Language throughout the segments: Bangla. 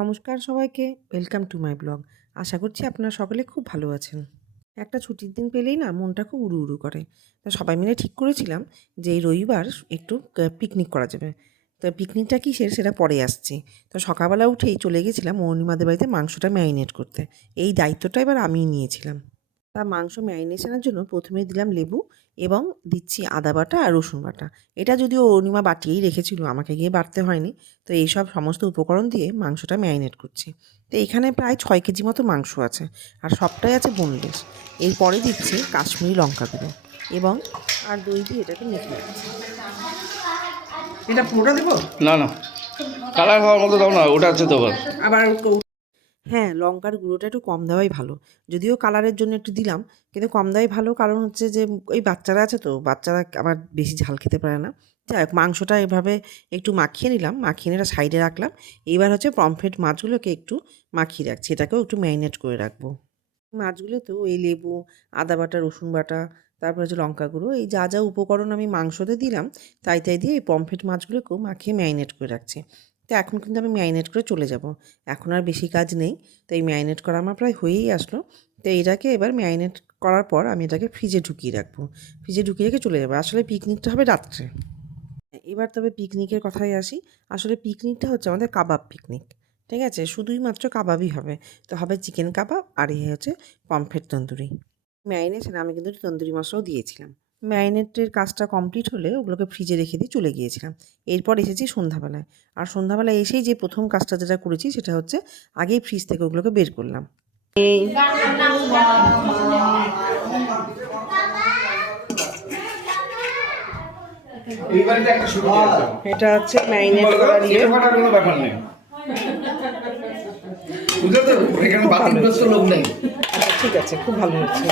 নমস্কার সবাইকে, ওয়েলকাম টু মাই ব্লগ। আশা করছি আপনারা সকলে খুব ভালো আছেন। একটা ছুটির দিন পেলেই না মনটা খুব উড়ু উড়ু করে। তো সবাই মিলে ঠিক করেছিলাম যে এই রবিবার একটু পিকনিক করা যাবে। তো পিকনিকটা কিসের সেটা পরে আসছি। তো সকালবেলা উঠেই চলে গেছিলাম অরুণিমাদের বাড়িতে মাংসটা ম্যারিনেট করতে। এই দায়িত্বটা এবার আমিই নিয়েছিলাম। তা মাংস ম্যারিনেশনের জন্য প্রথমে দিলাম লেবু এবং দিচ্ছি আদা বাটা আর রসুন বাটা। এটা যদিও অরুণিমা বাটিয়েই রেখেছিল, আমাকে গিয়ে বাটতে হয়নি। তো এইসব সমস্ত উপকরণ দিয়ে মাংসটা ম্যারিনেট করছি। তো এখানে প্রায় 6 কেজি মতো মাংস আছে, আর সবটাই আছে বোনলেস। এরপরে দিচ্ছি কাশ্মীরি লঙ্কা গুঁড়ো এবং আর দই দিয়ে এটাকে মেখে রাখছি। এটা পুরোটা দেবো? না না, কালার হওয়ার মতো দাও না, ওটা আছে তো আবার হ্যাঁ, লঙ্কার গুঁড়োটা একটু কম দেওয়াই ভালো। যদিও কালারের জন্য একটু দিলাম, কিন্তু কম দেওয়াই ভালো। কারণ হচ্ছে যে ওই বাচ্চারা আছে, তো বাচ্চারা আবার বেশি ঝাল খেতে পারে না। যাই হোক, মাংসটা এভাবে একটু মাখিয়ে নিলাম, মাখিয়ে নিয়ে সাইডে রাখলাম। এইবার হচ্ছে পমফ্রেট মাছগুলোকে একটু মাখিয়ে রাখছি, এটাকেও একটু ম্যারিনেট করে রাখবো। মাছগুলোতেও এই লেবু, আদা বাটা, রসুন বাটা, তারপর হচ্ছে লঙ্কা গুঁড়ো, এই যা যা উপকরণ আমি মাংসতে দিলাম তাই তাই দিয়ে এই পমফ্রেট মাছগুলোকেও মাখিয়ে ম্যারিনেট করে রাখছি। তো এখন কিন্তু আমি ম্যারিনেট করে চলে যাব। এখন আর বেশি কাজ নেই। তো এই ম্যারিনেট করা আমার প্রায় হয়েই আসলো। তো এটাকে এবার ম্যারিনেট করার পর আমি এটাকে ফ্রিজে ঢুকিয়ে রাখবো। ফ্রিজে ঢুকিয়ে রেখে চলে যাবো। আসলে পিকনিকটা হবে রাত্রে। এবার তবে পিকনিকের কথায় আসি। আসলে পিকনিকটা হচ্ছে আমাদের কাবাব পিকনিক। ঠিক আছে? শুধুই মাত্র কাবাবই হবে। তো হবে চিকেন কাবাব আর হচ্ছে পমফ্রেট তন্দুরি। ম্যারিনেশনে আমি কিন্তু তন্দুরি মশলাও দিয়েছিলাম। ম্যারিনেটের কাজটা কমপ্লিট হলে ওগুলোকে ফ্রিজে রেখে দিয়ে চলে গিয়েছিলাম। এরপর এসেছি সন্ধ্যাবেলায়। আর সন্ধ্যাবেলায় এসেই যে প্রথম কাজটা যেটা করেছি সেটা হচ্ছে আগেই ফ্রিজ থেকে ওগুলোকে বের করলাম। এটা হচ্ছে ম্যারিনেট করার কোনো ব্যাপার নেই, বুঝলে তো, এখানে বাতিগ্রস্ত লোক নেই। আচ্ছা, ঠিক আছে, খুব ভালো হচ্ছে।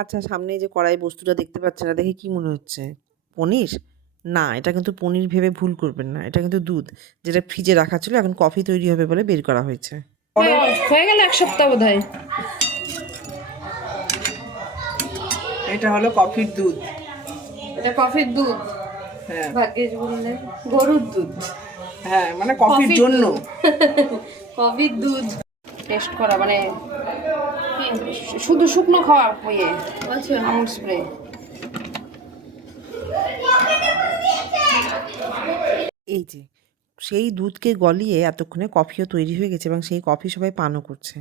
আচ্ছা, সামনে যে কড়াই বস্তুটা দেখতে পাচ্ছেন, না দেখে কি মনে হচ্ছে? পনির? না, এটা কিন্তু পনির ভেবে ভুল করবেন না। এটা কিন্তু দুধ, যেটা ফ্রিজে রাখা ছিল, এখন কফি তৈরি হবে বলে বের করা হয়েছে। হয়ে গেল 1 সপ্তাহ বোধহয়। এটা হলো কফির দুধ। এটা কফির দুধ। হ্যাঁ ভাগ্যেশ বললে গরুর দুধ। হ্যাঁ, মানে কফির জন্য। কফির দুধ টেস্ট করা মানে শুধু শুকনো খাওয়া ইয়ে। আচ্ছা, আমুল স্প্রে। এই যে সেই দুধকে গলিয়ে এতক্ষণে কফিও তৈরি হয়ে গেছে এবং সেই কফি সবাই পানও করছে।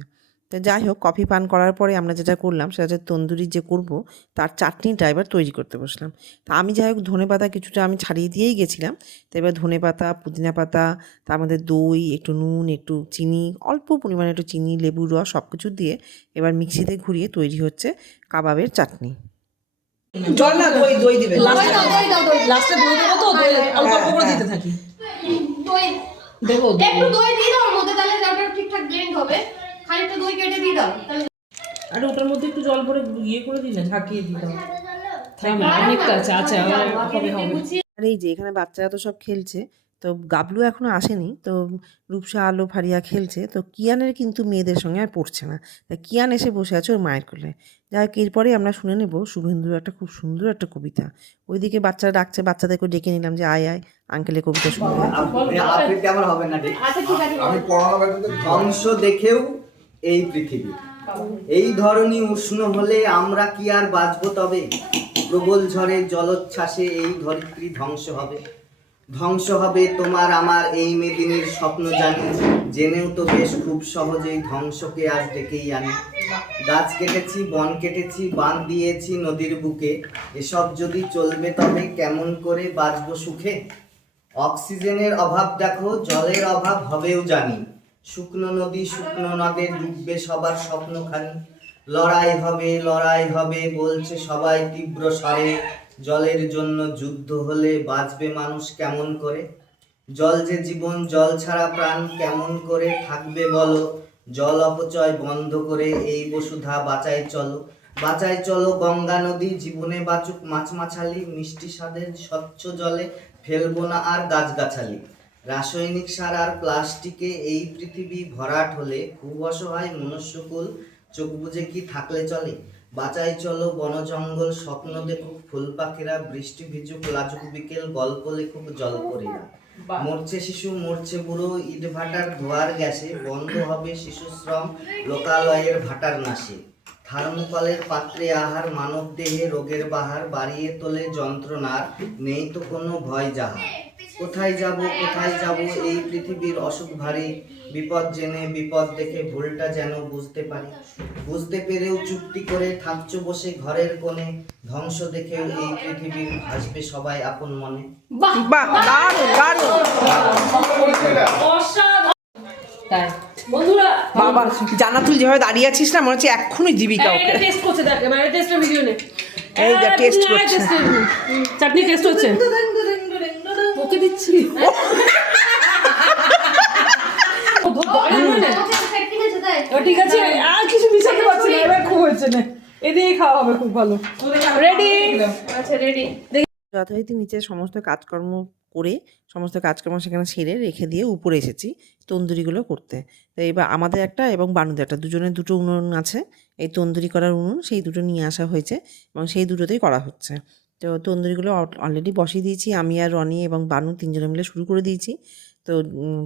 তো যাই হোক, কফি পান করার পরে আমরা যেটা করলাম সেটা হচ্ছে তন্দুরি যে করব তার চাটনিটা এবার তৈরি করতে বসলাম। তা আমি যাই হোক ধনেপাতা কিছুটা আমি ছাড়িয়ে দিয়েই গেছিলাম। তো এবার ধনেপাতা, পুদিনা পাতা, তার মধ্যে দই, একটু নুন, একটু চিনি, অল্প পরিমাণে একটু চিনি, লেবুর রস সব কিছু দিয়ে এবার মিক্সিতে ঘুরিয়ে তৈরি হচ্ছে কাবাবের চাটনি। জল না, দই দই দিবেন। লাস্টে দই দেবো তো, দই অল্প অল্প করে দিতে থাকি। দই দেবো একটু দই দিয়ে দাও ওর মধ্যে, তাহলে ওটা ঠিকঠাক ব্লেন্ড হবে। খানিকটা দই কেটে দিয়ে দাও তাহলে। আর ওটার মধ্যে একটু জল ভরে ইয়ে করে দিলে, ঝাঁকিয়ে দিতাম। অনেকটা আছে, আচ্ছা হবে হবে। আর এই যে এখানে বাচ্চারা তো সব খেলছে। তো গাবলু এখনো আসেনি। তো রূপসা, আলো, ফারিয়া খেলছে। তো কিয়ানের কিন্তু মেয়েদের সঙ্গে আর পড়ছে না। তা কিয়ান এসে বসে আছে ওর মায়ের কোলে। যাই হোক, এরপরে আমরা শুনে নেব শুভেন্দুর একটা খুব সুন্দর একটা কবিতা। ওইদিকে বাচ্চারা ডাকছে, বাচ্চাদেরকে ডেকে নিলাম যে আয় আয় আঙ্কেলের কবিতা শুনবে। আপনি আমার হবে না, আমি ধ্বংস দেখেও এই পৃথিবী, এই ধরনী উষ্ণ হলে আমরা কি আর বাঁচবো তবে? প্রবল ঝড়ে জলোচ্ছ্বাসে এই ধরিত্রী ধ্বংস হবে। ধ্বংস হবে তোমার আমার এই মেদিনীর স্বপ্ন জানি, জেনেও তো বেশ খুব সহজেই ধ্বংসকে আজ ডেকেই আনি। গাছ কেটেছি, বন কেটেছি, বাঁধ দিয়েছি নদীর বুকে, এসব যদি চলবে তবে কেমন করে বাঁচবো সুখে? অক্সিজেনের অভাব দেখো, জলের অভাব হবেও জানি, শুকনো নদী শুকনো নদে ডুববে সবার স্বপ্নখানি। লড়াই হবে বলছে সবাই তীব্র স্বরে, জলের জন্য যুদ্ধ হলে বাঁচবে মানুষ কেমন করে? জল যে জীবন, জল ছাড়া প্রাণ কেমন করে থাকবে বলো? জল অপচয় বন্ধ করে এই বসুধা বাঁচাই চলো গঙ্গা নদী, জীবনে বাঁচুক মাছ মাছালি, মিষ্টি স্বাদের স্বচ্ছ জলে ফেলবো না আর গাছগাছালি। রাসায়নিক সার আর প্লাস্টিকে এই পৃথিবী ভরাট হলে খুব অসহায় মনুষ্যকুল চোখ বুজে কি থাকলে চলে? বাঁচাই চলো বন জঙ্গল, স্বপ্ন দেখুক ফুল পাখিরা, বৃষ্টি ভিজুক লাজুক বিকেল, গল্প লেখুক জলপরীরা। মরছে শিশু মরছে বুড়ো, ইট ভাটার ধোয়ার গ্যাসে, বন্ধ হবে শিশু শ্রম লোকালয়ের ভাটার নাশে। থার্মোকলের পাত্রে আহার, মানব দেহে রোগের বাহার, বাড়িয়ে তোলে যন্ত্রণার, নেই তো কোনো ভয় যাহার। কোথায় যাব এই পৃথিবীর অসুখ ভারী, বিপদ জেনে বিপদ দেখে ভুলটা যেন বুঝতে পারি। বুঝতে পেরেও চুক্তি করে থাকছো বসে ঘরের কোণে, ধ্বংস দেখেও এই পৃথিবীর ভাসবে সবাই আপন মনে। বাহ, দারুণ দারুণ। তাই বন্ধুরা বাবা জান্নাতুল যেভাবে দাঁড়িয়ে আছিস না, মনে হচ্ছে এক্ষুনি দিবি কাউকে। এটা টেস্ট করছে, দেখ এবারে টেস্টের ভিডিও নে। এই দেখ টেস্ট করছে। চাটনি টেস্ট হচ্ছে, ওকে দিচ্ছি। ঠিক আছে, আর কিছু মিশাতে পারছি না, এবার খুব হয়েছে না, এদিকে খাওয়া হবে খুব ভালো। রেডি? আচ্ছা রেডি। যথারীতি নিচে সমস্ত কাজকর্ম করে, সমস্ত কাজকর্ম সেখানে সেরে রেখে দিয়ে উপরে এসেছি তন্দুরিগুলো করতে। তো এবার আমাদের একটা এবং বানুদের একটা, দুজনের দুটো উনুন আছে, এই তন্দুরি করার উনুন, সেই দুটো নিয়ে আসা হয়েছে এবং সেই দুটোতেই করা হচ্ছে। তো তন্দুরিগুলো অলরেডি বসিয়ে দিয়েছি, আমি আর রনি এবং বানু তিনজনে মিলে শুরু করে দিয়েছি। তো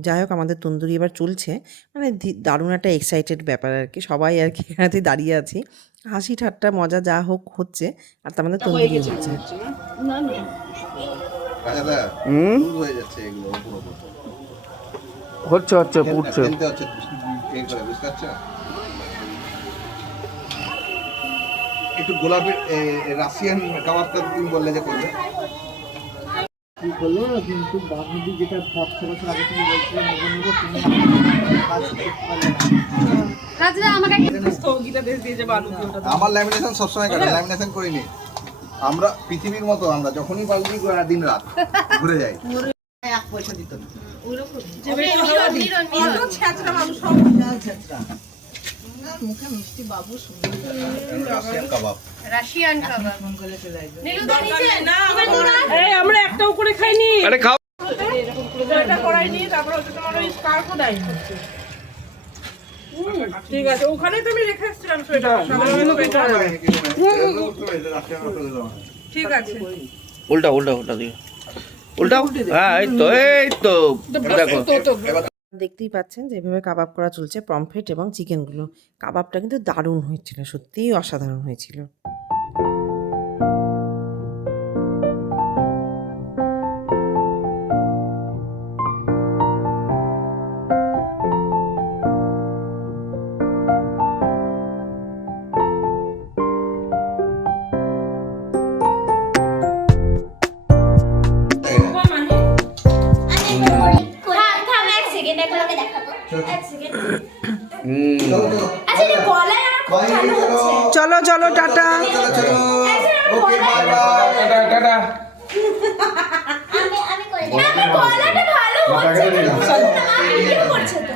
যাই হোক, আমাদের তন্দুরি এবার চলছে, মানে দারুণ একটা এক্সাইটেড ব্যাপার আর কি। সবাই আর কি এখানেতেই দাঁড়িয়ে আছি, হাসি ঠাট্টা মজা যা হোক হচ্ছে, আর তার মধ্যে তন্দুরি হচ্ছে। হচ্ছে পুড়ছে। একটু গোলাপি রাশিয়ান কাবাবটা তুমি বললে যে করবে। কিন্তু বান্ধবী যেটা 5 বছর আগে তুমি বলছিলে নেবো তুমি রাজদা আমাকে আমার ল্যামিনেশন সবসময় কাটে, ল্যামিনেশন করিনি। আমরা পৃথিবীর মতো, আমরা যখনই পারছি দিন রাত ঘুরে যাই। রাশিয়ান কাবাব, রাশিয়ান খাবার নীলু তো নিচে এই আমরা একটাও করে খাইনি, আরে খাও। এটা করাইনি, তারপর হচ্ছে তোমার ওই স্কার্ফও দেয়নি। ঠিক আছে, ওখানে তুমি রেখে এসেছিলাম সেটা। ঠিক আছে, উল্টা দিয়ে উল্টা। হ্যাঁ এই তো দেখো। দেখতেই পাচ্ছেন যে এভাবে কাবাব করা চলছে, পমফ্রেট এবং চিকেনগুলো। কাবাবটা কিন্তু দারুণ হয়েছিল, সত্যিই অসাধারণ হয়েছিল। চলো চলো টাটা।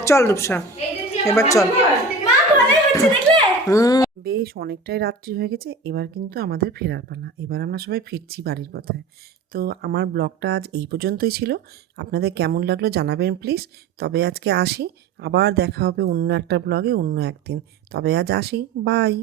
চল রূপসা, এবার চল। বেশ অনেকটাই রাত্রি হয়ে গেছে, এবার কিন্তু আমাদের ফেরার পালা। এবার আমরা সবাই ফিরছি বাড়ির পথে। তো আমার ব্লগটা আজ এই পর্যন্তই ছিল। আপনাদের কেমন লাগলো জানাবেন প্লিজ। তবে আজকে আসি, আবার দেখা হবে অন্য একটা ব্লগে অন্য একদিন। তবে আজ আসি, বাই।